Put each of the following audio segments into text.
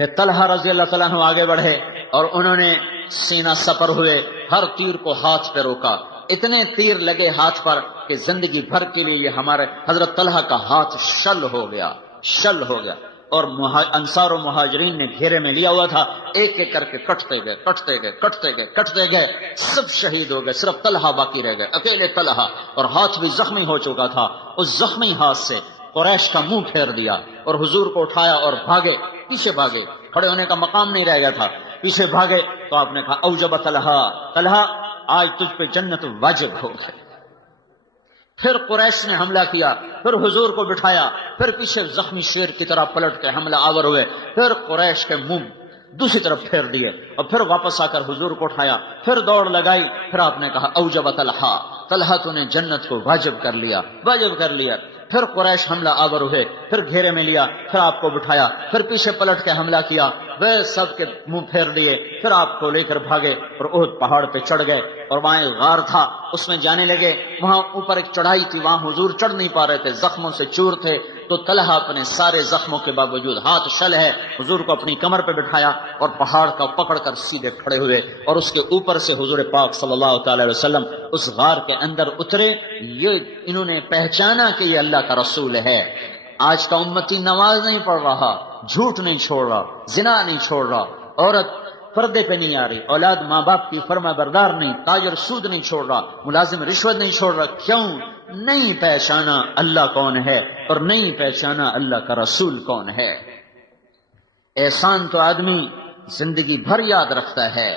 پھر طلحہ رضی اللہ تعالیٰ عنہ آگے بڑھے اور انہوں نے سینہ سپر ہوئے، ہر تیر کو ہاتھ پہ روکا، اتنے تیر لگے ہاتھ پر کہ زندگی بھر کے لیے یہ ہمارے حضرت طلحہ کا ہاتھ شل ہو گیا، شل ہو گیا۔ اور انصار و مہاجرین نے گھیرے میں لیا ہوا تھا، ایک ایک کر کے کٹتے گئے کٹتے گئے کٹتے گئے کٹتے گئے، سب شہید ہو گئے، صرف طلحہ باقی رہ گئے، اکیلے طلحہ، اور ہاتھ بھی زخمی ہو چکا تھا۔ اس زخمی ہاتھ سے قریش کا منہ پھیر دیا اور حضور کو اٹھایا اور بھاگے، پیچھے بھاگے، کھڑے ہونے کا مقام نہیں رہ گیا تھا، پیچھے بھاگے تو آپ نے کہا اوجب طلحہ، طلحہ آج تجھ پہ جنت واجب ہو گئی۔ پھر قریش نے حملہ کیا، پھر حضور کو بٹھایا، پھر پیچھے زخمی شیر کی طرح پلٹ کے حملہ آور ہوئے، پھر قریش کے منہ دوسری طرف پھیر دیے اور پھر واپس آ کر حضور کو اٹھایا، پھر دوڑ لگائی، پھر آپ نے کہا اوجب طلحہ، طلحہ تو نے جنت کو واجب کر لیا، واجب کر لیا۔ پھر قریش حملہ آور ہوئے، پھر گھیرے میں لیا، پھر آپ کو بٹھایا، پھر پیچھے پلٹ کے حملہ کیا، وہ سب کے منہ پھیر دیے، پھر آپ کو لے کر بھاگے اور احد پہاڑ پہ چڑھ گئے، اور وہاں ایک غار تھا، اس میں جانے لگے، وہاں اوپر ایک چڑھائی تھی، وہاں حضور چڑھ نہیں پا رہے تھے، زخموں سے چور تھے، تو طلحہ اپنے سارے زخموں کے باوجود ہاتھ شل ہے، حضور کو اپنی کمر پہ بٹھایا اور پہاڑ کا پکڑ کر سیدھے کھڑے ہوئے، اور اس کے اوپر سے حضور پاک صلی اللہ تعالی علیہ وسلم اس غار کے اندر اترے۔ یہ انہوں نے پہچانا کہ یہ اللہ کا رسول ہے۔ آج کا امتی نماز نہیں پڑھ رہا، جھوٹ نہیں چھوڑ رہا، زنا نہیں چھوڑ رہا، عورت پردے پہ نہیں آ رہی، اولاد ماں باپ کی فرما بردار نہیں، تاجر سود نہیں چھوڑ رہا، ملازم رشوت نہیں چھوڑ رہا، کیوں؟ نہیں پہچانا اللہ کون ہے اور نہیں پہچانا اللہ کا رسول کون ہے۔ احسان تو آدمی زندگی بھر یاد رکھتا ہے،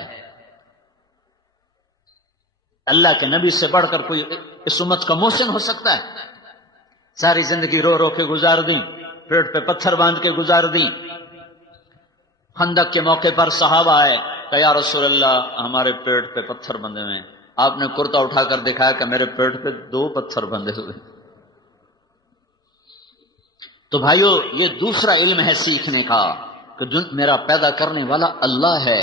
اللہ کے نبی سے بڑھ کر کوئی اس امت کا محسن ہو سکتا ہے؟ ساری زندگی رو رو کے گزار دی، پیٹ پہ پتھر باندھ کے گزار دی۔ خندق کے موقع پر صحابہ آئے کہ یا رسول اللہ ہمارے پیٹ پہ پتھر بندھے ہوئے، آپ نے کرتا اٹھا کر دکھایا کہ میرے پیٹ پہ 2 پتھر بندھے ہوئے۔ تو بھائیو یہ دوسرا علم ہے سیکھنے کا کہ میرا پیدا کرنے والا اللہ ہے،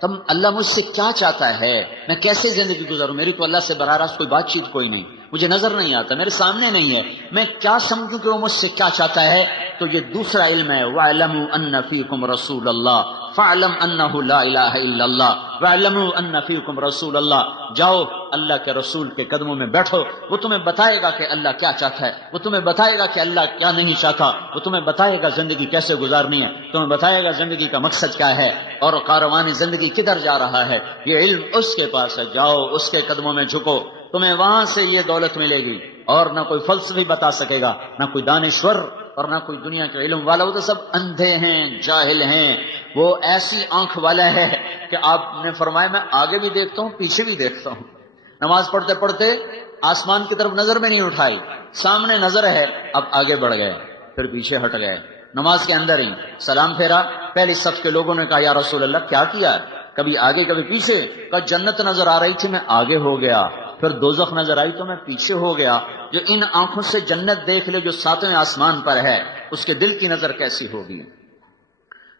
تم اللہ مجھ سے کیا چاہتا ہے، میں کیسے زندگی گزاروں، میری تو اللہ سے براہ راست کوئی بات چیت کوئی نہیں، مجھے نظر نہیں آتا، میرے سامنے نہیں ہے، میں کیا سمجھوں کہ وہ مجھ سے کیا چاہتا ہے؟ تو یہ دوسرا علم ہے، وَاعْلَمُوا أَنَّ فِيكُمْ رَسُولَ اللَّهِ فَاعْلَمْ أَنَّهُ لَا إِلَٰهَ إِلَّا اللَّهِ وَاعْلَمُوا أَنَّ فِيكُمْ رَسُولَ اللَّهِ۔ جاؤ اللہ کے رسول کے قدموں میں بیٹھو، وہ تمہیں بتائے گا کہ اللہ کیا چاہتا ہے، وہ تمہیں بتائے گا کہ اللہ کیا نہیں چاہتا، وہ تمہیں بتائے گا زندگی کیسے گزارنی ہے، تمہیں بتائے گا زندگی کا مقصد کیا ہے اور کاروان زندگی کدھر جا رہا ہے۔ یہ علم اس کے پاس ہے، جاؤ اس کے قدموں میں جھکو، تمہیں وہاں سے یہ دولت ملے گی، اور نہ کوئی فلسفی بتا سکے گا، نہ کوئی دانشور اور نہ کوئی دنیا کے علم والا، وہ تو سب اندھے ہیں، جاہل ہیں۔ وہ ایسی آنکھ والا ہے کہ آپ نے فرمایا میں آگے بھی دیکھتا ہوں پیچھے بھی دیکھتا ہوں، نماز پڑھتے پڑھتے آسمان کی طرف نظر میں نہیں اٹھائی، سامنے نظر ہے، اب آگے بڑھ گئے، پھر پیچھے ہٹ گئے، نماز کے اندر ہی سلام پھیرا، پہلی صف کے لوگوں نے کہا یا رسول اللہ کیا کیا، کبھی آگے کبھی پیچھے، کہا جنت نظر آ رہی تھی میں آگے ہو گیا، پھر دوزخ نظر آئی تو میں پیچھے ہو گیا۔ جو ان آنکھوں سے جنت دیکھ لے جو 7ویں آسمان پر ہے، اس کے دل کی نظر کیسی ہوگی؟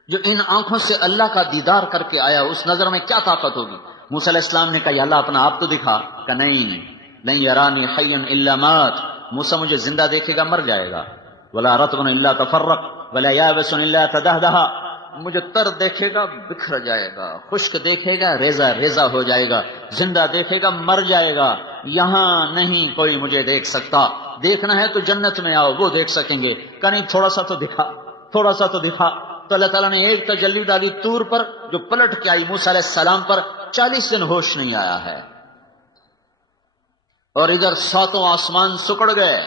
جو ان آنکھوں سے اللہ کا دیدار کر کے آیا اس نظر میں کیا طاقت ہوگی؟ موسیٰ علیہ السلام نے کہا یا اللہ اپنا آپ تو دکھا، کہ نہیں لن یرانی حیا الا مات، موسیٰ مجھے زندہ دیکھے گا مر جائے گا، ولا رطب الا تفرق ولا یابس الا تدہدہ، مجھے تر دیکھے گا بکھر جائے گا، خشک دیکھے گا ریزہ ریزہ ہو جائے گا، زندہ دیکھے گا مر جائے گا، یہاں نہیں کوئی مجھے دیکھ سکتا، دیکھنا ہے تو جنت میں آؤ وہ دیکھ سکیں گے، کہ نہیں تھوڑا سا تو دکھا، تھوڑا سا تو دکھا۔ تو اللہ تعالیٰ نے ایک تجلی ڈالی طور پر جو پلٹ کے آئی موسیٰ علیہ السلام پر، 40 دن ہوش نہیں آیا ہے، اور ادھر 7 آسمان سکڑ گئے،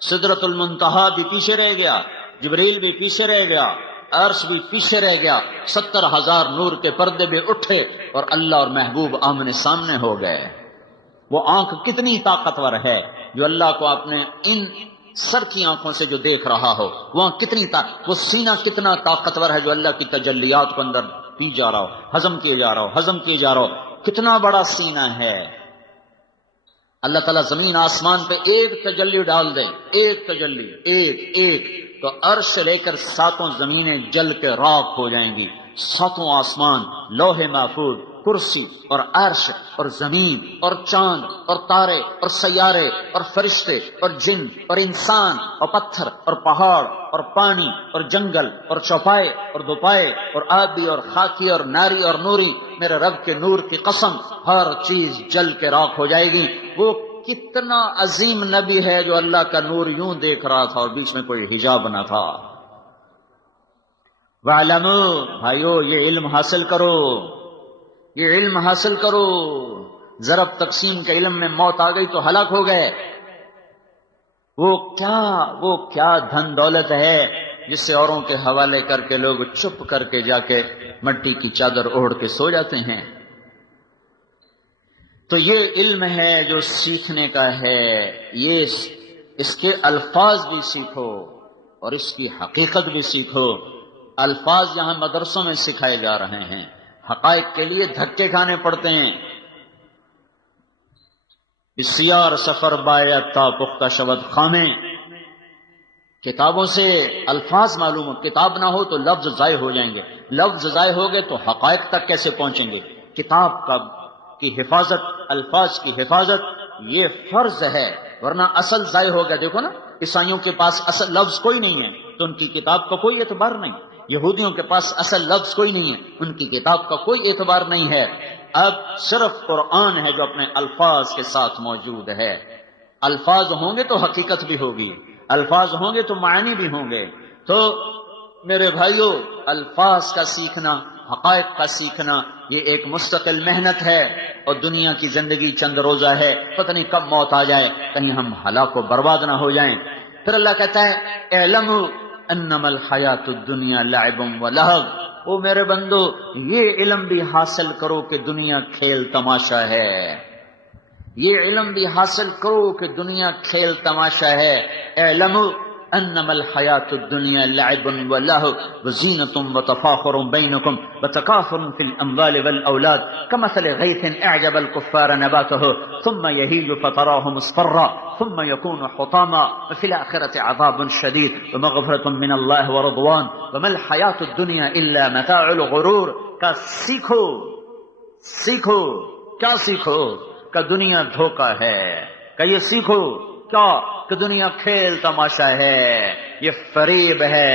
سدرۃ المنتہا بھی پیچھے رہ گیا، جبریل بھی پیچھے رہ گیا، عرش بھی پیچھے رہ گیا، 70,000 نور کے پردے بھی اٹھے اور اللہ اور محبوب آمنے سامنے ہو گئے۔ وہ آنکھ کتنی طاقتور ہے جو اللہ کو اپنے ان سر کی آنکھوں سے جو دیکھ رہا ہو، وہاں کتنی وہ سینہ کتنا طاقتور ہے جو اللہ کی تجلیات کو اندر پی جا رہا ہو، ہضم کیے جا رہا ہو، ہضم کیے جا رہا ہو، کتنا بڑا سینہ ہے۔ اللہ تعالیٰ زمین آسمان پہ ایک تجلی ڈال دے، ایک تجلی، ایک تو عرش سے لے کر 7 زمینیں جل کے راکھ ہو جائیں گی، 7 آسمان، لوح محفوظ، کرسی اور عرش اور زمین اور چاند اور تارے اور سیارے اور فرشتے اور جن اور انسان اور پتھر اور پہاڑ اور پانی اور جنگل اور چوپائے اور دوپائے اور آبی اور خاکی اور ناری اور نوری، میرے رب کے نور کی قسم ہر چیز جل کے راکھ ہو جائے گی۔ وہ کتنا عظیم نبی ہے جو اللہ کا نور یوں دیکھ رہا تھا اور بیچ میں کوئی حجاب نہ تھا۔ وَاعْلَمُوا، بھائیو یہ علم حاصل کرو، یہ علم حاصل کرو۔ ضرب تقسیم کے علم میں موت آ گئی تو ہلاک ہو گئے۔ وہ کیا دھن دولت ہے جس سے اوروں کے حوالے کر کے لوگ چپ کر کے جا کے مٹی کی چادر اوڑھ کے سو جاتے ہیں۔ تو یہ علم ہے جو سیکھنے کا ہے، یہ اس کے الفاظ بھی سیکھو اور اس کی حقیقت بھی سیکھو۔ الفاظ یہاں مدرسوں میں سکھائے جا رہے ہیں، حقائق کے لیے دھکے کھانے پڑتے ہیں۔ بسیار سفر باید تا پختہ شود خامیں، کتابوں سے الفاظ معلوم ہو، کتاب نہ ہو تو لفظ ضائع ہو جائیں گے، لفظ ضائع ہو گئے تو حقائق تک کیسے پہنچیں گے؟ کتاب کی حفاظت، الفاظ کی حفاظت یہ فرض ہے، ورنہ اصل ضائع ہو گیا۔ دیکھو نا، عیسائیوں کے پاس اصل لفظ کوئی نہیں ہے تو ان کی کتاب کا کوئی اعتبار نہیں، یہودیوں کے پاس اصل لفظ کوئی نہیں ہے، ان کی کتاب کا کوئی اعتبار نہیں ہے۔ اب صرف قرآن ہے جو اپنے الفاظ کے ساتھ موجود ہے۔ الفاظ ہوں گے تو حقیقت بھی ہوگی، الفاظ ہوں گے تو معنی بھی ہوں گے۔ تو میرے بھائیو، الفاظ کا سیکھنا، حقائق کا سیکھنا یہ ایک مستقل محنت ہے، اور دنیا کی زندگی چند روزہ ہے، پتہ نہیں کب موت آ جائے، کہیں ہم ہلاک و برباد نہ ہو جائیں۔ پھر اللہ کہتا ہے اعلموا انما الحیات الدنیا لعب و لہو، او میرے بندو یہ علم بھی حاصل کرو کہ دنیا کھیل تماشا ہے، یہ علم بھی حاصل کرو کہ دنیا کھیل تماشا ہے۔ اعلموا انما الحیات الدنیا لعب و لہو وزینۃ وتفاخر بینکم وتکاثر فی الاموال والاولاد کمثل غیث اعجب الکفار نباته ثم یہیج فتراه مصفرا ثم يكون حطاما وفي الآخرة عذاب شديد ومغفرة من الله ورضوان وما الحياة الدنيا إلا متاع الغرور۔ کا سیکھو کیا سیکھو کہ دنیا دھوکہ ہے، کہ یہ سیکھو کیا کہ دنیا کھیل تماشا ہے، یہ فریب ہے،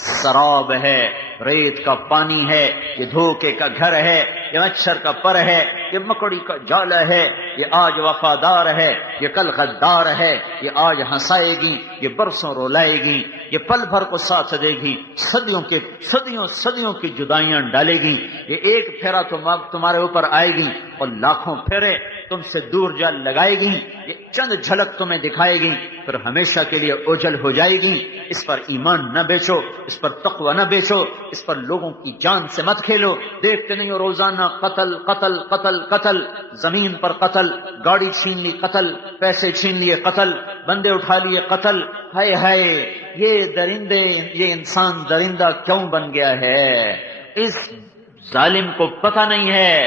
سراب ہے، ریت کا پانی ہے، یہ دھوکے کا گھر ہے، یہ مچھر کا پر ہے، یہ مکڑی کا جال ہے، یہ آج وفادار ہے، یہ کل غدار ہے، یہ آج ہنسائے گی، یہ برسوں رولائے گی، یہ پل بھر کو ساتھ دے گی، صدیوں کی جدائیاں ڈالے گی، یہ ایک پھیرا تمہارے اوپر آئے گی اور لاکھوں پھیرے تم سے دور جا لگائے گی، یہ چند جھلک تمہیں دکھائے گی، پھر ہمیشہ کے لیے اوجھل ہو جائے گی۔ اس پر ایمان نہ بیچو، اس پر تقوی نہ بیچو، اس پر لوگوں کی جان سے مت کھیلو۔ دیکھتے نہیں ہو روزانہ قتل قتل قتل قتل، زمین پر قتل، گاڑی چھین لی قتل، پیسے چھین لیے قتل، بندے اٹھا لیے قتل۔ ہائے ہائے، یہ انسان درندہ کیوں بن گیا ہے؟ اس ظالم کو پتہ نہیں ہے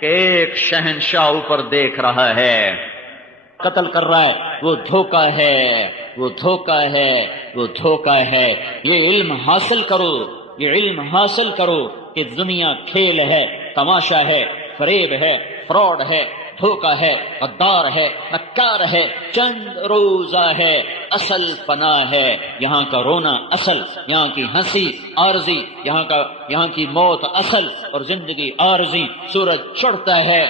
کہ ایک شہنشاہ اوپر دیکھ رہا ہے، قتل کر رہا ہے، وہ دھوکہ ہے، وہ دھوکہ ہے، وہ دھوکہ ہے۔ یہ علم حاصل کرو، یہ علم حاصل کرو کہ دنیا کھیل ہے، تماشا ہے، فریب ہے، فراڈ ہے، دھوکہ ہے، غدار ہے، مکار ہے، چند روزہ ہے، اصل پناہ ہے، یہاں کا رونا اصل، یہاں کی ہنسی عارضی، یہاں کی موت اصل اور زندگی عارضی۔ سورج چڑھتا ہے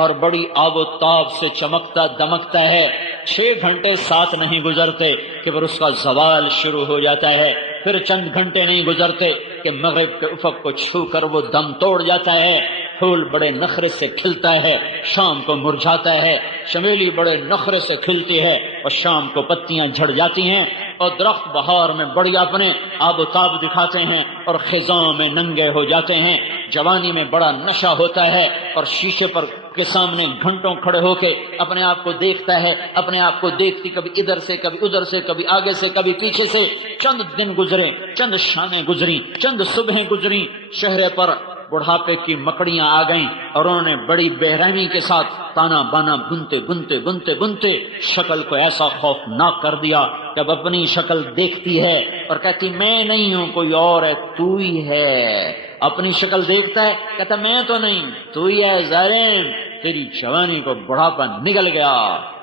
اور بڑی آب و تاب سے چمکتا دمکتا ہے، 6 گھنٹے ساتھ نہیں گزرتے کہ پھر اس کا زوال شروع ہو جاتا ہے، پھر چند گھنٹے نہیں گزرتے کہ مغرب کے افق کو چھو کر وہ دم توڑ جاتا ہے۔ پھول بڑے نخرے سے کھلتا ہے، شام کو مرجھاتا ہے، چمیلی بڑے نخرے سے کھلتی ہے اور شام کو پتیاں جھڑ جاتی ہیں، اور درخت بہار میں بڑی اپنے آب و تاب دکھاتے ہیں اور خزاں میں ننگے ہو جاتے ہیں۔ جوانی میں بڑا نشہ ہوتا ہے اور شیشے پر کے سامنے گھنٹوں کھڑے ہو کے اپنے آپ کو دیکھتا ہے، اپنے آپ کو دیکھتی کبھی ادھر سے کبھی ادھر سے، کبھی آگے سے کبھی پیچھے سے۔ چند دن گزرے، چند شامیں گزری، چند صبحیں گزری، چہرے پر بڑھاپے کی مکڑیاں آ گئیں اور انہوں نے بڑی بے رحمی کے ساتھ تانا بانا بنتے شکل کو ایسا خوفناک کر دیا کہ اب اپنی شکل دیکھتی ہے اور کہتی میں نہیں ہوں کوئی اور ہے، تو ہی ہے۔ اپنی شکل دیکھتا ہے کہتا میں تو نہیں، تو ہی ہے ظالم، تیری جوانی کو بڑھاپا نگل گیا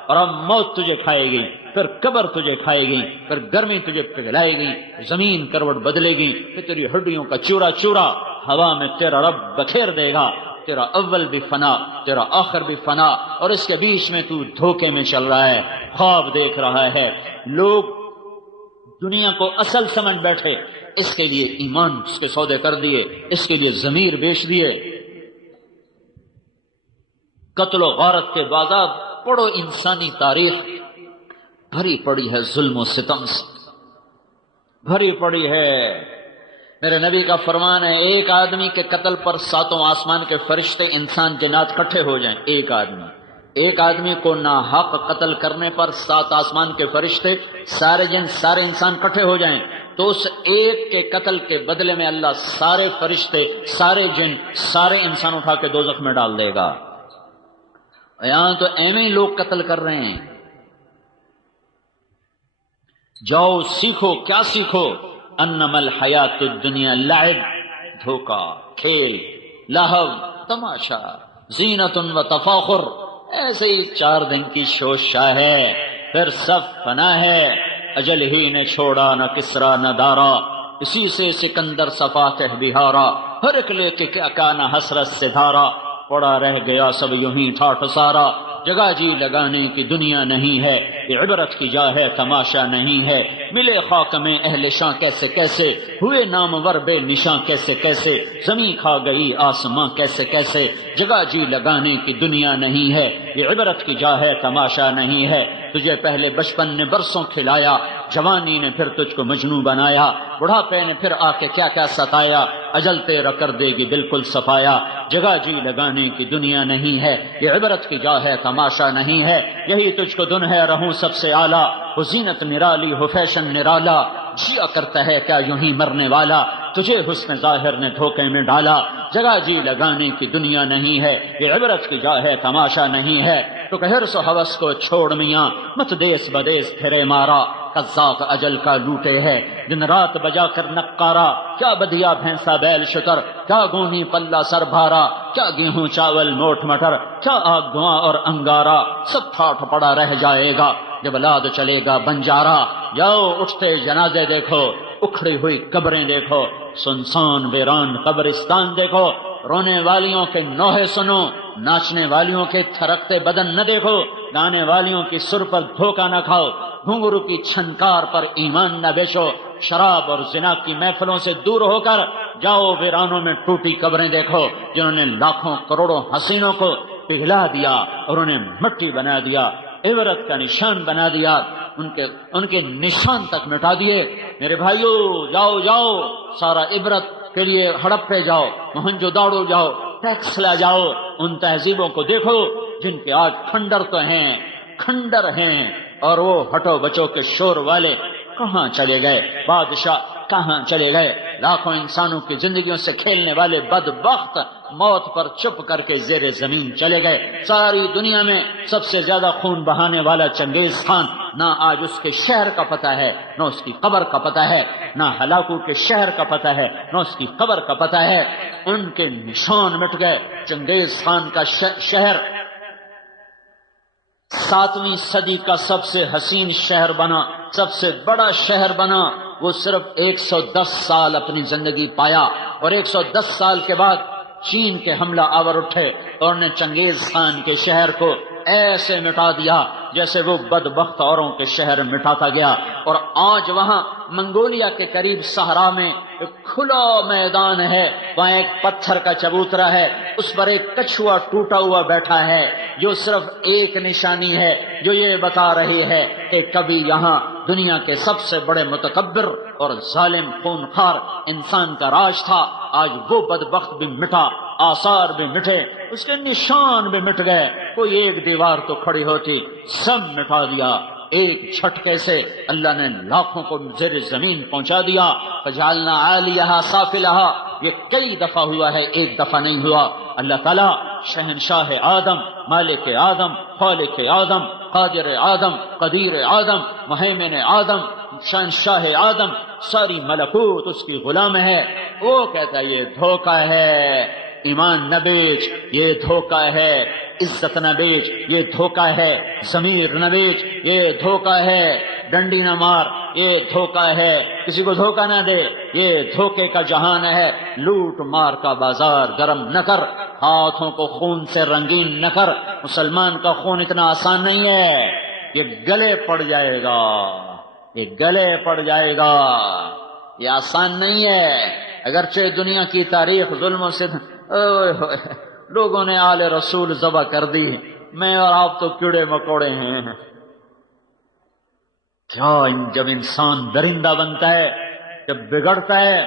اور اب موت تجھے کھائے گی، پھر قبر تجھے کھائے گی، پھر گرمی تجھے پگھلائے گی، زمین کروٹ بدلے گی، پھر تیری ہڈیوں کا چورا چورا ہوا میں تیرا رب بکھیر دے گا، تیرا اول بھی فنا، تیرا آخر بھی فنا، اور اس کے بیچ میں تو دھوکے میں چل رہا ہے، خواب دیکھ رہا ہے۔ لوگ دنیا کو اصل سمجھ بیٹھے، اس کے لیے ایمان اس کے سودے کر دیے، اس کے لیے ضمیر بیچ دیے۔ قتل و غارت کے بازار پڑھو، انسانی تاریخ بھری پڑی ہے ظلم و ستم سے، بھری پڑی ہے۔ میرے نبی کا فرمان ہے ایک آدمی کے قتل پر ساتوں آسمان کے فرشتے انسان جنات کٹھے ہو جائیں۔ ایک آدمی کو ناحق قتل کرنے پر 7 آسمان کے فرشتے، سارے جن سارے انسان کٹھے ہو جائیں تو اس ایک کے قتل کے بدلے میں اللہ سارے فرشتے، سارے جن، سارے انسان اٹھا کے دوزخ میں ڈال دے گا۔ یہاں تو ایویں ہی لوگ قتل کر رہے ہیں۔ جاؤ سیکھو، کیا سیکھو؟ انما الحیات الدنیا لعب، دھوکا، کھیل، لہو، تماشا، زینت و تفاخر، ایسے ہی 4 دن کی شوشا ہے، پھر سب فنا ہے۔ اجل ہی نے چھوڑا نہ کسرا نہ دارا، اسی سے سکندر صفا کہ بہارا، ہر ایک لے کے کیا کانا حسرت سے دھارا، پڑا رہ گیا سب یوں ہی ٹھاٹھ سارا۔ جگہ جی لگانے کی دنیا نہیں ہے، یہ عبرت کی جا ہے تماشا نہیں ہے۔ ملے خاک میں اہل شاں کیسے کیسے، ہوئے نامور بے نشاں کیسے کیسے، زمین کھا گئی آسماں کیسے کیسے، جگہ جی لگانے کی دنیا نہیں ہے، یہ عبرت کی جا ہے تماشا نہیں ہے۔ تجھے پہلے بچپن نے برسوں کھلایا، جوانی نے پھر تجھ کو مجنوں بنایا، بڑھاپے نے پھر آ کے کیا کیا ستایا، اجل تیرا کر دے گی بالکل صفایا۔ جگہ جی لگانے کی دنیا نہیں ہے، یہ عبرت کی جا ہے تماشا نہیں ہے۔ یہی تجھ کو دن ہے رہوں سب سے اعلیٰ، وہ زینت نرالی ہو فیشن نرالا، جیا کرتا ہے کیا یوں ہی مرنے والا، تجھے حسن ظاہر نے دھوکے میں ڈالا۔ جگہ جی لگانے کی دنیا نہیں ہے، یہ عبرت کی جا ہے تماشا نہیں ہے۔ تو کہ حرص و ہوس کو چھوڑ میاں، مت دیس بدیس پھرے مارا، قذاق اجل کا لوٹے ہے دن رات بجا کر نقارا۔ کیا بدیا بھینسا بیل شکر، کیا گونی پلہ سر بھارا، کیا گیہوں چاول موٹ مٹر، کیا آگ دھواں اور انگارا، سب ٹھاٹھ پڑا رہ جائے گا جب لاد چلے گا بنجارا۔ جاؤ اٹھتے جنازے دیکھو، اکھڑی ہوئی قبریں دیکھو، سنسان ویران قبرستان دیکھو، رونے والیوں کے نوحے سنو، ناچنے والیوں کے تھرکتے بدن نہ دیکھو، گانے والیوں کی سر پر دھوکہ نہ کھاؤ، گھنگرو کی چھنکار پر ایمان نہ بیچو، شراب اور زنا کی محفلوں سے دور ہو کر جاؤ ویرانوں میں ٹوٹی قبریں دیکھو، جنہوں نے لاکھوں کروڑوں حسینوں کو پگھلا دیا اور انہیں مٹی بنا دیا، عبرت کا نشان بنا دیا، ان کے نشان تک مٹا دیے۔ میرے بھائیو جاؤ جاؤ، سارا عبرت کے لیے ہڑپے جاؤ، موہنجو داڑو جاؤ، ٹیکس لا جاؤ، ان تہذیبوں کو دیکھو جن کے آج کھنڈر تو ہیں، کھنڈر ہیں، اور وہ ہٹو بچو کے شور والے کہاں چلے گئے، بادشاہ کہاں چلے گئے، لاکھوں انسانوں کی زندگیوں سے کھیلنے والے بدبخت موت پر چپ کر کے زیر زمین چلے گئے۔ ساری دنیا میں سب سے زیادہ خون بہانے والا چنگیز خان، نہ آج اس کے شہر کا پتہ ہے، نہ اس کی قبر کا پتہ ہے، نہ ہلاکو کے شہر کا پتہ ہے، نہ اس کی قبر کا پتہ ہے۔ ان کے نشان مٹ گئے۔ چنگیز خان کا شہر 7ویں صدی کا سب سے حسین شہر بنا، سب سے بڑا شہر بنا۔ وہ صرف 110 سال اپنی زندگی پایا، اور 110 سال کے بعد چین کے حملہ آور اٹھے اور نے چنگیز خان کے شہر کو ایسے مٹا دیا جیسے وہ بدبخت اوروں کے شہر مٹاتا گیا۔ اور آج وہاں منگولیا کے قریب صحرا میں ایک کھلا میدان ہے، وہاں ایک پتھر کا چبوترا ہے، اس پر ایک کچھوا ٹوٹا ہوا بیٹھا ہے، جو صرف ایک نشانی ہے جو یہ بتا رہی ہے کہ کبھی یہاں دنیا کے سب سے بڑے متکبر اور ظالم خونخوار انسان کا راج تھا۔ آج وہ بدبخت بھی مٹا، آثار بھی مٹے، اس کے نشان بھی مٹ گئے۔ کوئی ایک دیوار تو کھڑی ہوتی، سب مٹا دیا۔ ایک جھٹکے سے اللہ نے لاکھوں کو زیر زمین پہنچا دیا۔ فجعلنا عالیہا سافلہا یہ کئی دفعہ ہوا ہے، ایک دفعہ نہیں ہوا۔ اللہ تعالیٰ شہنشاہ آدم، مالک آدم، خالق آدم، قادر آدم، قدیر آدم، مہیمن آدم، شہنشاہ آدم، ساری ملکوت اس کی غلام ہے۔ وہ کہتا ہے یہ دھوکہ ہے، ایمان نہ بیچ، یہ دھوکہ ہے، عزت نہ بیچ، یہ دھوکہ ہے، ضمیر نہ بیچ، یہ دھوکہ ہے، ڈنڈی نہ مار، یہ دھوکہ ہے، کسی کو دھوکہ نہ دے، یہ دھوکے کا جہان ہے۔ لوٹ مار کا بازار گرم نہ کر، ہاتھوں کو خون سے رنگین نہ کر۔ مسلمان کا خون اتنا آسان نہیں ہے، یہ گلے پڑ جائے گا، یہ گلے پڑ جائے گا، یہ آسان نہیں ہے۔ اگرچہ دنیا کی تاریخ ظلم و ستم، لوگوں نے آل رسول ذبح کر دی، میں اور آپ تو کیڑے مکوڑے ہیں۔ کیا جب انسان درندہ بنتا ہے، جب بگڑتا ہے،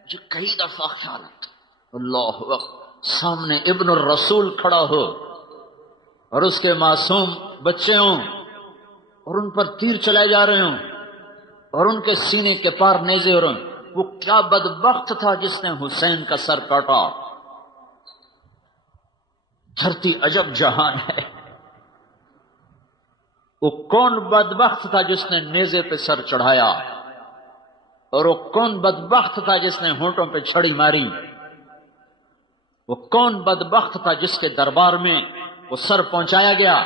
مجھے کئی دفعہ خیال آتا اللہ وقت سامنے ابن الرسول کھڑا ہو اور اس کے معصوم بچے ہوں اور ان پر تیر چلائے جا رہے ہوں اور ان کے سینے کے پار نیزے ہو رہے ہوں۔ وہ کیا بدبخت تھا جس نے حسین کا سر کاٹا۔ دھرتی عجب جہان ہے۔ وہ کون بدبخت تھا جس نے نیزے پہ سر چڑھایا، اور وہ کون بدبخت تھا جس نے ہونٹوں پہ چھڑی ماری۔ وہ کون بدبخت تھا جس کے دربار میں وہ سر پہنچایا گیا۔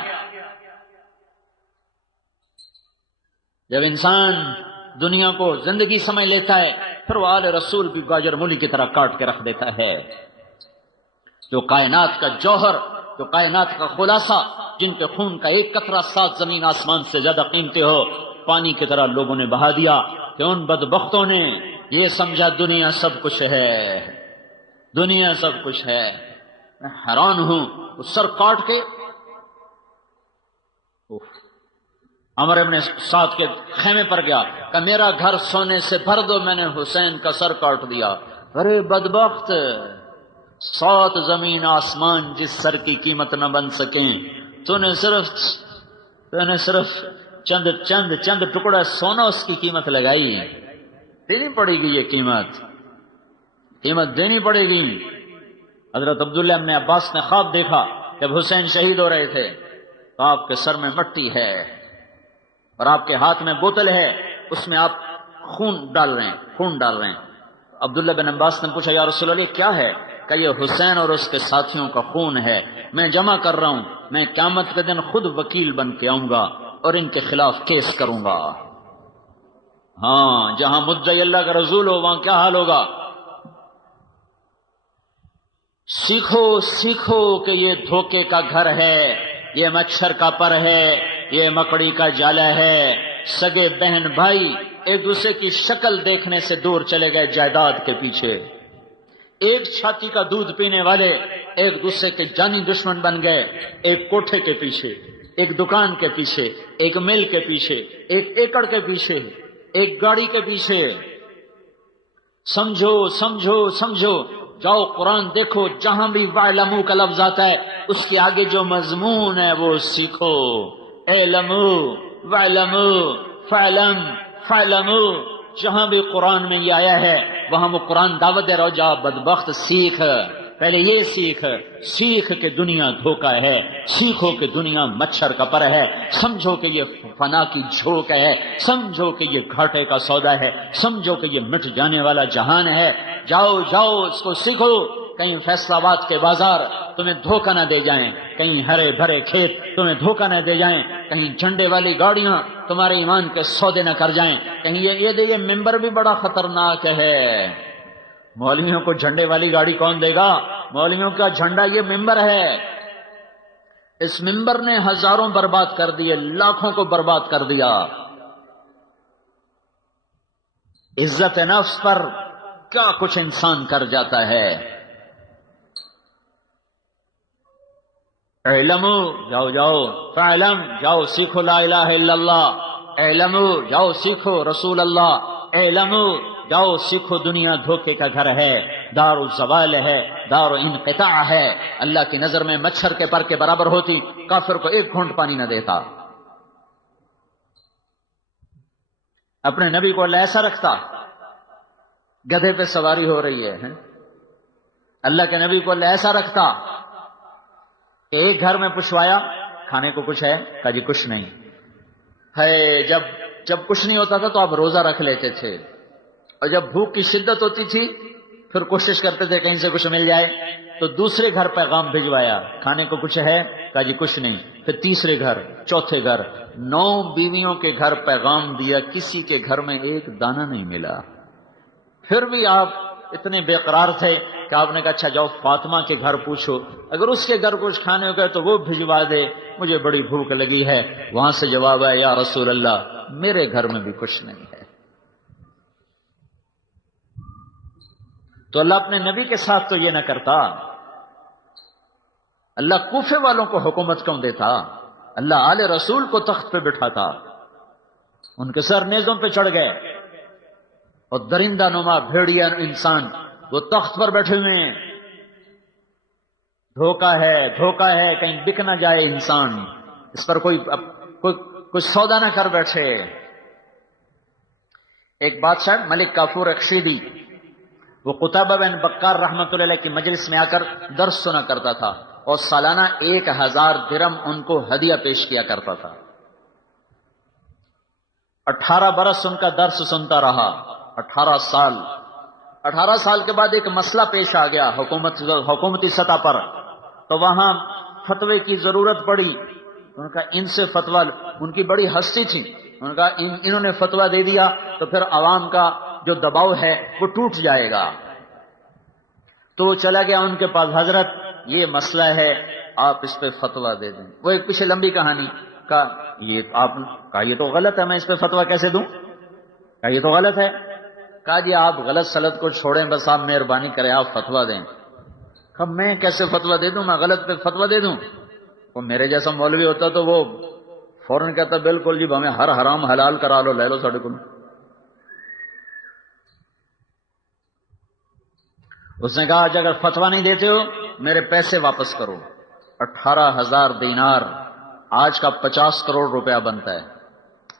جب انسان دنیا کو زندگی سمجھ لیتا ہے، پھر وہ آل رسول بھی گاجر مولی کی طرح کاٹ کے رکھ دیتا ہے۔ جو کائنات کا جوہر، جو کائنات کا خلاصہ، جن کے خون کا ایک قطرہ 7 زمین آسمان سے زیادہ قیمتی ہو، پانی کی طرح لوگوں نے بہا دیا کہ ان بدبختوں نے یہ سمجھا دنیا سب کچھ ہے، دنیا سب کچھ ہے۔ میں حیران ہوں، وہ سر کاٹ کے عمر ابن سعد کے خیمے پر گیا کہ میرا گھر سونے سے بھر دو، میں نے حسین کا سر کاٹ دیا۔ ارے بدبخت، 7 زمین آسمان جس سر کی قیمت نہ بن سکیں، تو نے صرف چند ٹکڑا سونا اس کی قیمت لگائی۔ دینی پڑے گی، یہ قیمت دینی پڑے گی۔ حضرت عبداللہ ابن عباس نے خواب دیکھا، جب حسین شہید ہو رہے تھے تو آپ کے سر میں مٹی ہے اور آپ کے ہاتھ میں بوتل ہے، اس میں آپ خون ڈال رہے ہیں۔ عبداللہ بن عباس نے پوچھا، یا رسول اللہ کیا ہے؟ کہ یہ حسین اور اس کے ساتھیوں کا خون ہے، میں جمع کر رہا ہوں، میں قیامت کے دن خود وکیل بن کے آؤں گا اور ان کے خلاف کیس کروں گا۔ ہاں، جہاں مدعی اللہ کا رسول ہو وہاں کیا حال ہوگا۔ سیکھو کہ یہ دھوکے کا گھر ہے، یہ مچھر کا پر ہے، یہ مکڑی کا جالا ہے۔ سگے بہن بھائی ایک دوسرے کی شکل دیکھنے سے دور چلے گئے جائیداد کے پیچھے، ایک چھاتی کا دودھ پینے والے ایک دوسرے کے جانی دشمن بن گئے، ایک کوٹھے کے پیچھے، ایک دکان کے پیچھے، ایک مل کے پیچھے، ایک ایکڑ کے پیچھے، ایک گاڑی کے پیچھے۔ سمجھو، جاؤ قرآن دیکھو، جہاں بھی وَاعْلَمُوا کا لفظ آتا ہے اس کے آگے جو مضمون ہے وہ سیکھو۔ اعلموا وَاعْلَمُوا فَاعْلَمُوا، جہاں بھی قرآن میں یہ آیا ہے وہاں وہ قرآن دعوت دے رہا، جا بدبخت سیکھ، پہلے یہ سیکھ کہ دنیا دھوکہ ہے، سیکھو کہ دنیا مچھر کا پر ہے، سمجھو کہ یہ فنا کی جھوک ہے، سمجھو کہ یہ گھاٹے کا سودا ہے، سمجھو کہ یہ مٹ جانے والا جہان ہے۔ جاؤ اس کو سیکھو، کہیں فیصل آباد کے بازار تمہیں دھوکہ نہ دے جائیں، کہیں ہرے بھرے کھیت تمہیں دھوکہ نہ دے جائیں، کہیں جھنڈے والی گاڑیاں تمہارے ایمان کے سودے نہ کر جائیں، کہیں یہ ممبر بھی بڑا خطرناک ہے۔ مولویوں کو جھنڈے والی گاڑی کون دے گا؟ مولویوں کا جھنڈا یہ ممبر ہے۔ اس ممبر نے ہزاروں برباد کر دیے، لاکھوں کو برباد کر دیا۔ عزت نفس پر کیا کچھ انسان کر جاتا ہے۔ علموا، جاؤ فعلم، جاؤ سیکھو لا الہ الا اللہ۔ علموا، جاؤ سیکھو رسول اللہ۔ علموا، جاؤ سیکھو دنیا دھوکے کا گھر ہے، دار الزوال ہے، دار انقطاع ہے۔ اللہ کی نظر میں مچھر کے پر کے برابر ہوتی، کافر کو ایک گھونٹ پانی نہ دیتا۔ اپنے نبی کو اللہ ایسا رکھتا گدھے پہ سواری ہو رہی ہے ہیں؟ اللہ کے نبی کو اللہ ایسا رکھتا کہ ایک گھر میں پوچھوایا کھانے کو کچھ ہے؟ کہا جی کچھ نہیں ہے۔ جب کچھ نہیں ہوتا تھا تو آپ روزہ رکھ لیتے تھے، اور جب بھوک کی شدت ہوتی تھی پھر کوشش کرتے تھے کہیں سے کچھ مل جائے، تو دوسرے گھر پیغام بھجوایا کھانے کو کچھ ہے؟ کہا جی کچھ نہیں۔ پھر تیسرے گھر، چوتھے گھر، 9 بیویوں کے گھر پیغام دیا، کسی کے گھر میں ایک دانہ نہیں ملا۔ پھر بھی آپ اتنے بے قرار تھے کہ آپ نے کہا اچھا جاؤ فاطمہ کے گھر پوچھو، اگر اس کے گھر کچھ کھانے ہو گئے تو وہ بھجوا دے، مجھے بڑی بھوک لگی ہے۔ وہاں سے جواب ہے یا رسول اللہ میرے گھر میں بھی کچھ نہیں ہے۔ تو اللہ اپنے نبی کے ساتھ تو یہ نہ کرتا، اللہ کوفے والوں کو حکومت کیوں دیتا؟ اللہ آل رسول کو تخت پہ بٹھاتا، ان کے سر نیزوں پہ چڑھ گئے، اور درندہ نما بھیڑیا انسان وہ تخت پر بیٹھے ہوئے ہیں۔ دھوکہ ہے کہیں بک نہ جائے انسان، اس پر کوئی سودا نہ کر بیٹھے۔ ایک بادشاہ ملک کافور اخشیدی، وہ قتیبہ بن بکار رحمۃ اللہ علیہ کی مجلس میں آ کر درس سنا کرتا تھا، اور سالانہ 1000 درم ان کو ہدیہ پیش کیا کرتا تھا۔ 18 برس ان کا درس سنتا رہا، 18 سال کے بعد ایک مسئلہ پیش آ گیا حکومتی سطح پر، تو وہاں فتوے کی ضرورت پڑی۔ ان کا ان سے فتویٰ، ان کی بڑی ہستی تھی، ان کا انہوں نے فتویٰ دے دیا تو پھر عوام کا جو دباؤ ہے وہ ٹوٹ جائے گا۔ تو وہ چلا گیا ان کے پاس، حضرت یہ مسئلہ ہے آپ اس پہ فتویٰ دے دیں۔ وہ ایک پیچھے لمبی کہانی، کہا یہ تو غلط ہے، میں اس پہ فتویٰ کیسے دوں؟ کہا یہ تو غلط ہے۔ کہا جی آپ غلط سلط کو چھوڑیں، بس آپ مہربانی کریں آپ فتویٰ دیں۔ کہا میں کیسے فتویٰ دے دوں، میں غلط پہ فتویٰ دے دوں؟ وہ میرے جیسا مولوی ہوتا تو وہ فوراً کہتا بالکل جی ہمیں ہر حرام حلال کرا لو، لے لو ساڑھے کو۔ اس نے کہا اگر فتویٰ نہیں دیتے ہو میرے پیسے واپس کرو۔ 18,000 دینار، آج کا 50 کروڑ روپیہ بنتا ہے۔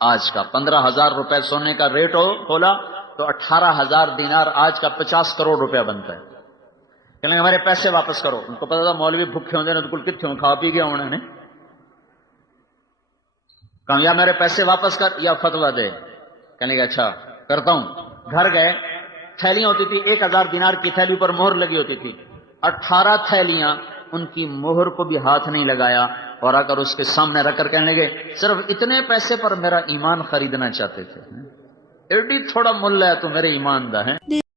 آج کا 15,000 روپے سونے کا ریٹ کھولا تو 18,000 دینار آج کا 50 کروڑ روپیہ بنتا ہے۔ کہنے ہمارے پیسے واپس کرو۔ ان کو پتا تھا مولوی بھوکے ہوندے نے، بالکل کتنے کھا پی گیا انہوں نے۔ کہا یا میرے پیسے واپس کر یا فتویٰ دے۔ کہنے کہ اچھا کرتا ہوں۔ گھر گئے، تھیلیاں ہوتی تھی، 1000 دینار کی تھیلی پر مہر لگی ہوتی تھی، 18 تھیلیاں، ان کی مہر کو بھی ہاتھ نہیں لگایا، اور آ کر اس کے سامنے رکھ کر کہنے لگے صرف اتنے پیسے پر میرا ایمان خریدنا چاہتے تھے، ایڈی تھوڑا مل ہے تو میرے ایمان دا ہے۔